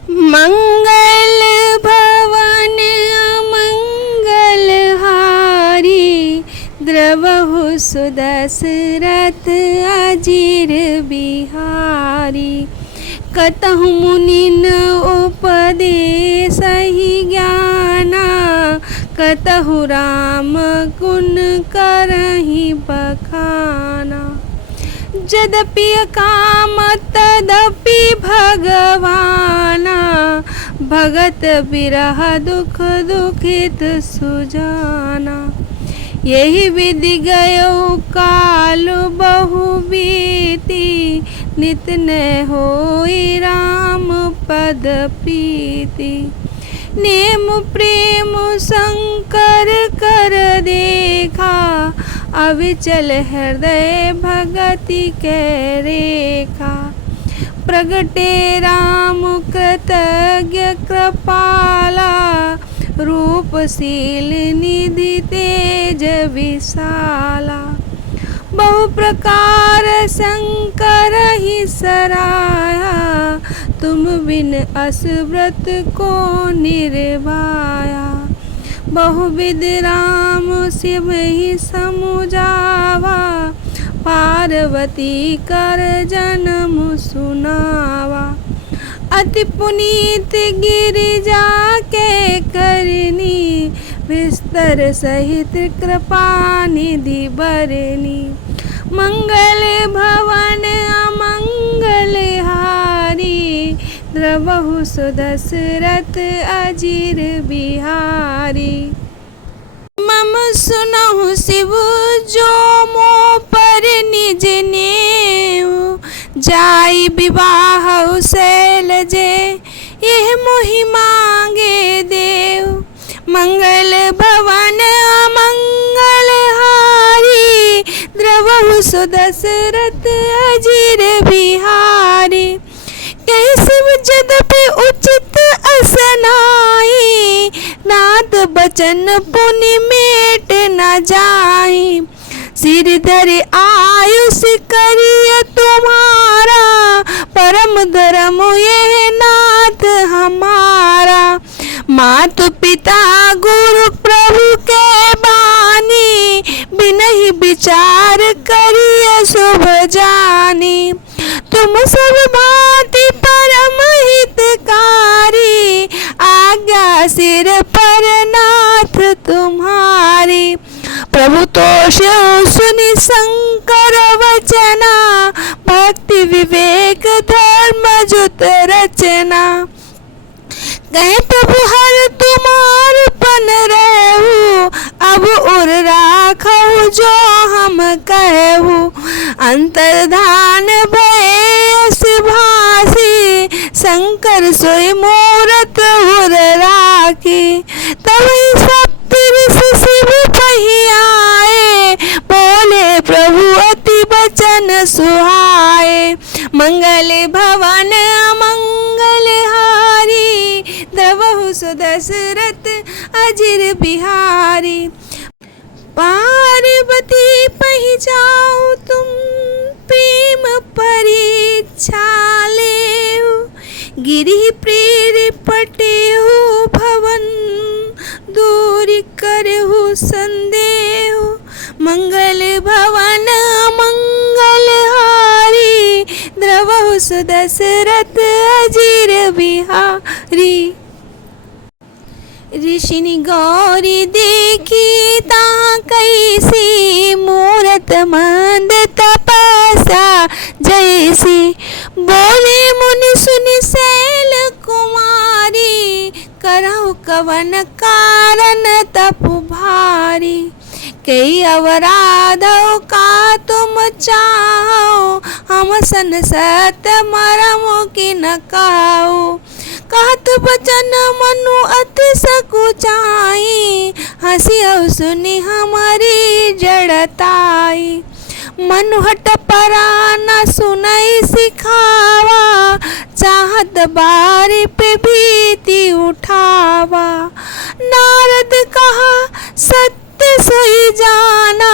मंगल भवन अमंगल हारी, द्रवहु सुदशरथ अजीर बिहारी। कतहु मुनिन उपदेसहि ज्ञाना, कतहु राम गुण करहि बखाना। यद्यपि काम तदपि भगवाना, भगत बिरह दुख दुखित सुजाना। यही विधि गयो काल बहु बीती, नित न होई राम पद प्रीति। नेम प्रेम शंकर कर देखा, अविचल हृदय भगति के रेखा। प्रगटे राम कृतज्ञ कृपाला, रूपशील निधि तेज विशाला। बहु प्रकार शंकर ही सराया, तुम बिन असव्रत को निर्वाया। बहुविध राम शिव ही समुझावा, पार्वती कर जन्म सुनावा। अति पुनीत गिरिजा के करनी, विस्तर सहित कृपा निधि बरनी। मंगल भवन अमंगल हारी, द्रवहु सुदशरथ अजीर बिहारी। मम सुनहु शिव जो मोह पर निज नेऊ, जाई विवाह शैलजे यह मोहि मांगे देव। मंगल भवन अमंगल हारी, द्रवहु सुदशरथ अजीर बिहारी। कहि शिव यद्यपि उचित असनाई, नाथ बचन पुनि मेट न जाई। सिर धरि आयुष करिय तुम्हारा, परम धर्म यह नाथ हमारा। मातु पिता गुरु प्रभु के बानी, बिनहि विचार करिय शुभ जानी। तुम सब भांति परम हितकारी, आज्ञा सिर पर नाथ तुम्हारी। प्रभु तोष सुनि शंकर वचना, भक्ति विवेक धर्म जुत रचना। कहे प्रभु हर तुमार पन रहू, अब उर राखहु जो हम कहू। अंतर्धान भय भासी, शंकर सोई मूरत उर राखी। तब सप्त ऋषि शिव पहियाए, बोले प्रभु अति बचन सुहाए। मंगल भवन अमंगल हारी, द्रवहु सुदशरथ अजीर बिहारी। पार्वती पहि जाऊ तुम प्रेम परीक्षा लेऊ, गिरि प्रेर पटेहु भवन दूर करहु संदेहु। मंगल भवन मंगल हारी, द्रवहु सुदशरथ अजीर बिहारी। ऋषिनि गौरी देखी ता कैसी, मूरत मंद तपस्या जैसी। बोले मुनि सुनि शैल कुमारी, करहु कवन कारण तपु भारी। कई अवराध का तुम चाहो, हम सन सत मरम की न काऊ। कहत बचन मनु अति सकुचाई, हंसी सुनी हमारी जड़ताई। मनु हट परा न सुनई सिखावा, चाहत बारी पे भीति उठावा। नारद कहा सत्य सोई जाना,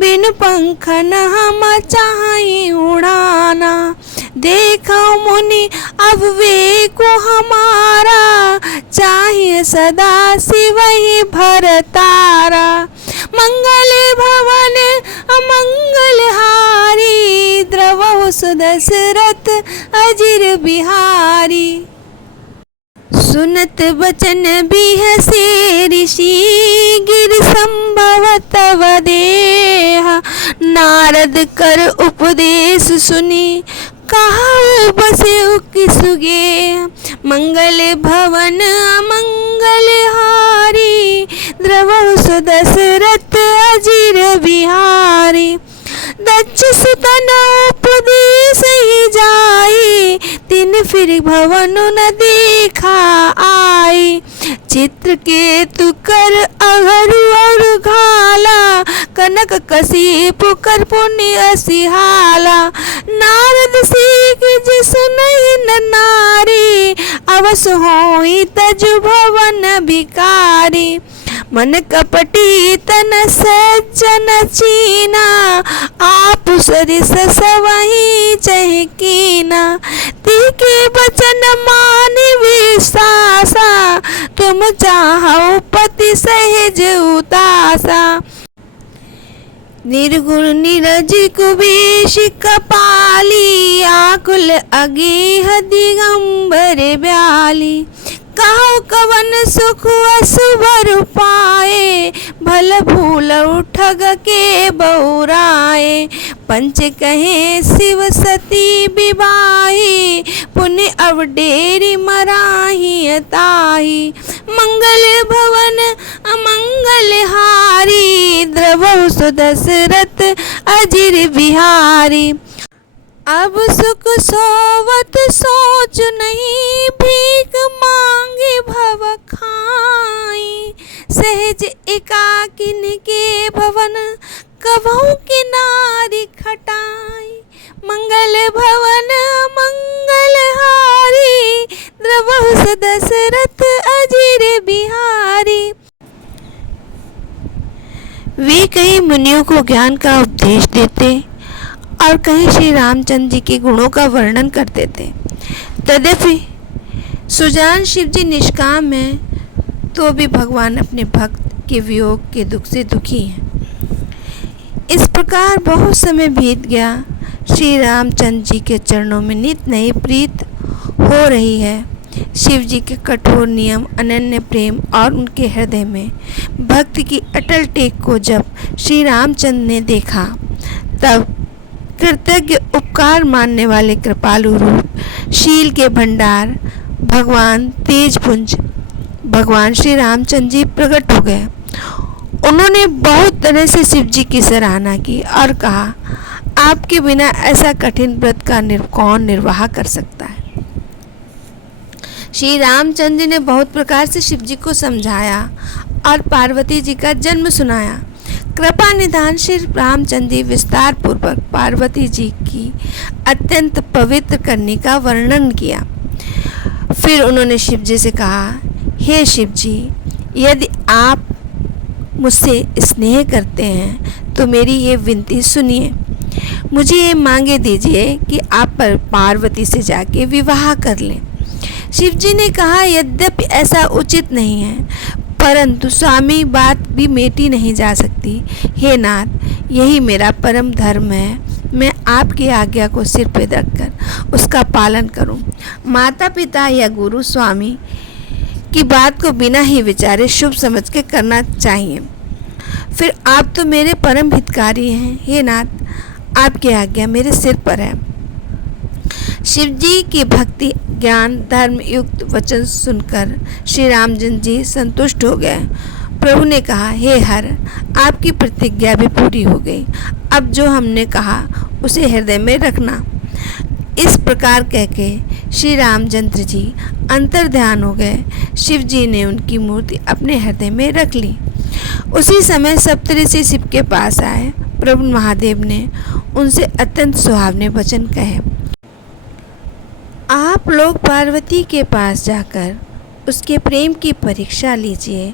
बिन पंखन हम चाहि उड़ाना। देखो मुनि अब वे को हमारा, चाहिए सदा शिव ही भरतारा। मंगल भवन अमंगल हारी, द्रवहु सुदशरथ अजिर बिहारी। सुनत बचन बिहसे ऋषि, गिर संभव तव देहा। नारद कर उपदेश सुनी, कहा बसे किसुगे। मंगल भवन अमंगल हारी, द्रवहु सुदशरथ अजिर बिहारी। दक्ष सुतन उपदेश ही जाई, तिन फिर भवन न देखा आई। चित्र केतु कर अघरु और घाला, कनक कशिप कर पुण्य असिहाला। नारद सीख जिस नहीं न नारी, अवस होई तजु भवन भिकारी। मन कपटी तन सज्जन चीना, आप सरिस सवही चहकीना। तीखे बचन मानि विश्वासा, तुम चाहौ पति सहज उदासा। निर्गुण नीरज कुबेश कपाली, आकुल अगेह दिगंबर ब्याली। कहो कवन सुख असुवर पाए, भल भूल ठग के बहुराए। पंच कहे शिव सती विवाही, पुण्य अवडेरी मराही ताही। मंगल भवन अमंगल हारी, द्रवहु सुदशरथ अजिर बिहारी। अब सुख सोवत सोच नहीं, भीख मांगे भव खाई। सहज एकाकिन के भवन, कभू किनारी खटाई। मंगल भवन मंगल हारी, द्रवहु सुदशरथ अजिर बिहारी। वे कई मुनियों को ज्ञान का उपदेश देते और कहीं श्री रामचंद्र जी के गुणों का वर्णन करते थे। तद्यपि सुजान शिव जी निष्काम हैं, तो भी भगवान अपने भक्त के वियोग के दुख से दुखी हैं। इस प्रकार बहुत समय बीत गया। श्री रामचंद्र जी के चरणों में नित नई प्रीत हो रही है। शिव जी के कठोर नियम, अनन्य प्रेम और उनके हृदय में भक्ति की अटल टेक को जब श्री रामचंद्र ने देखा, तब कृतज्ञ उपकार मानने वाले कृपालु रूप शील के भंडार भगवान तेजपुंज भगवान श्री रामचंद्र जी प्रकट हो गए। उन्होंने बहुत तरह से शिव जी की सराहना की और कहा, आपके बिना ऐसा कठिन व्रत का कौन निर्वाह कर सकता है। श्री रामचंद्र जी ने बहुत प्रकार से शिव जी को समझाया और पार्वती जी का जन्म सुनाया। कृपा निधान श्री रामचंद्र जी विस्तार पूर्वक पार्वती जी की अत्यंत पवित्र करने का वर्णन किया। फिर उन्होंने शिव जी से कहा, हे शिव जी, यदि आप मुझसे स्नेह करते हैं तो मेरी ये विनती सुनिए। मुझे ये मांगे दीजिए कि आप पर पार्वती से जाके विवाह कर लें। शिव जी ने कहा, यद्यपि ऐसा उचित नहीं है, परंतु स्वामी बात भी मेटी नहीं जा सकती। हे नाथ, यही मेरा परम धर्म है। मैं आपकी आज्ञा को सिर पे रखकर उसका पालन करूं। माता पिता या गुरु स्वामी की बात को बिना ही विचारे शुभ समझ के करना चाहिए। फिर आप तो मेरे परम हितकारी हैं। हे नाथ, आपकी आज्ञा मेरे सिर पर है। शिव जी की भक्ति, ज्ञान, धर्म युक्त वचन सुनकर श्री रामचंद्र जी संतुष्ट हो गए। प्रभु ने कहा, हे हर, आपकी प्रतिज्ञा भी पूरी हो गई। अब जो हमने कहा उसे हृदय में रखना। इस प्रकार कहके श्री रामचंद्र जी अंतर ध्यान हो गए। शिव जी ने उनकी मूर्ति अपने हृदय में रख ली। उसी समय सप्तऋषि शिव के पास आए। प्रभु महादेव ने उनसे अत्यंत सुहावने वचन कहे। आप लोग पार्वती के पास जाकर उसके प्रेम की परीक्षा लीजिए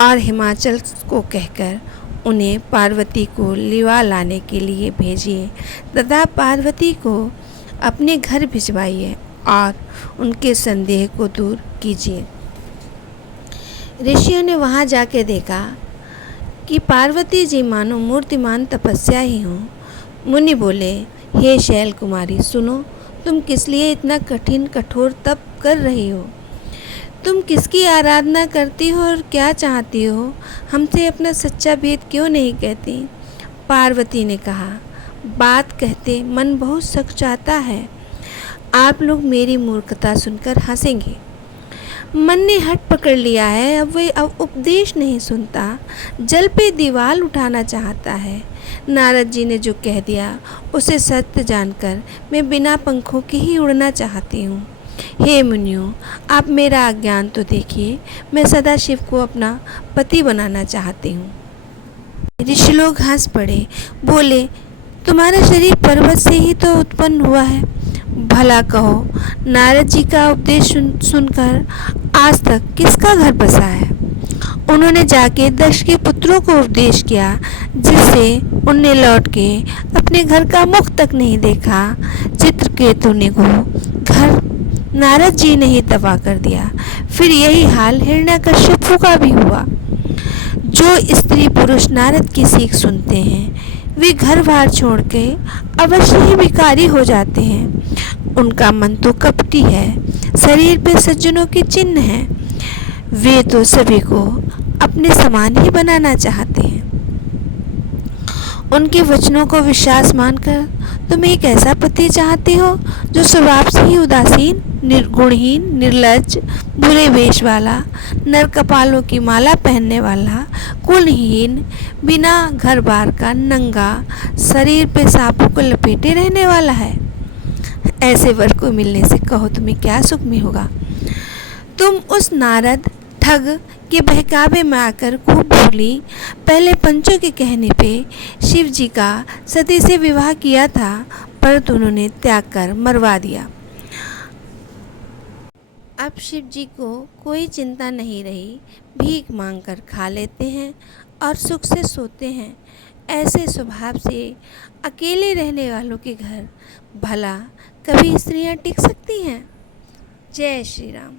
और हिमाचल को कहकर उन्हें पार्वती को लिवा लाने के लिए भेजिए तथा पार्वती को अपने घर भिजवाइए और उनके संदेह को दूर कीजिए। ऋषियों ने वहाँ जाके देखा कि पार्वती जी मानो मूर्तिमान तपस्या ही हों। मुनि बोले, हे शैल कुमारी, सुनो, तुम किस लिए इतना कठिन कठोर तप कर रही हो? तुम किसकी आराधना करती हो और क्या चाहती हो? हमसे अपना सच्चा भेद क्यों नहीं कहती? पार्वती ने कहा, बात कहते मन बहुत सकुचाता है। आप लोग मेरी मूर्खता सुनकर हंसेंगे। मन ने हट पकड़ लिया है, अब उपदेश नहीं सुनता, जल पे दीवार उठाना चाहता है। नारद जी ने जो कह दिया उसे सत्य जानकर मैं बिना पंखों के ही उड़ना चाहती हूँ। हे मुनियों, आप मेरा अज्ञान तो देखिए, मैं सदाशिव को अपना पति बनाना चाहती हूँ। ऋषि लोग हंस पड़े, बोले, तुम्हारा शरीर पर्वत से ही तो उत्पन्न हुआ है। भला कहो, नारद जी का उपदेश सुनकर आज तक किसका घर बसा है? उन्होंने जाके दक्ष के पुत्रों को उपदेश किया, जिससे उनने लौट के अपने घर का मुख तक नहीं देखा। चित्रकेतु ने को घर नारद जी ने ही तबाह कर दिया। फिर यही हाल हिरण्यकश्यपु का भी हुआ। जो स्त्री पुरुष नारद की सीख सुनते हैं वे घर बार छोड़ के अवश्य ही भिखारी हो जाते हैं। उनका मन तो कपटी है, शरीर पे सज्जनों के चिन्ह हैं। वे तो सभी को अपने समान ही बनाना चाहते हैं। उनके वचनों को विश्वास मानकर तुम एक ऐसा पति चाहते हो जो स्वभाव से ही उदासीन, निर्गुणहीन, निर्लज्ज, बुरे वेश वाला, नर कपालों की माला पहनने वाला, कुलहीन, बिना घर बार का, नंगा, शरीर पे सांपों को लपेटे रहने वाला है। ऐसे वर को मिलने से कहो तुम्हें क्या सुख में होगा? तुम उस नारद ठग के बहकावे में आकर खूब भूली। पहले पंचों के कहने पे शिव जी का सती से विवाह किया था, परंतु उन्होंने त्याग कर मरवा दिया। अब शिव जी को कोई चिंता नहीं रही, भीख मांगकर खा लेते हैं और सुख से सोते हैं। ऐसे स्वभाव से अकेले रहने वालों के घर भला कभी स्त्रियां टिक सकती हैं? जय श्री राम।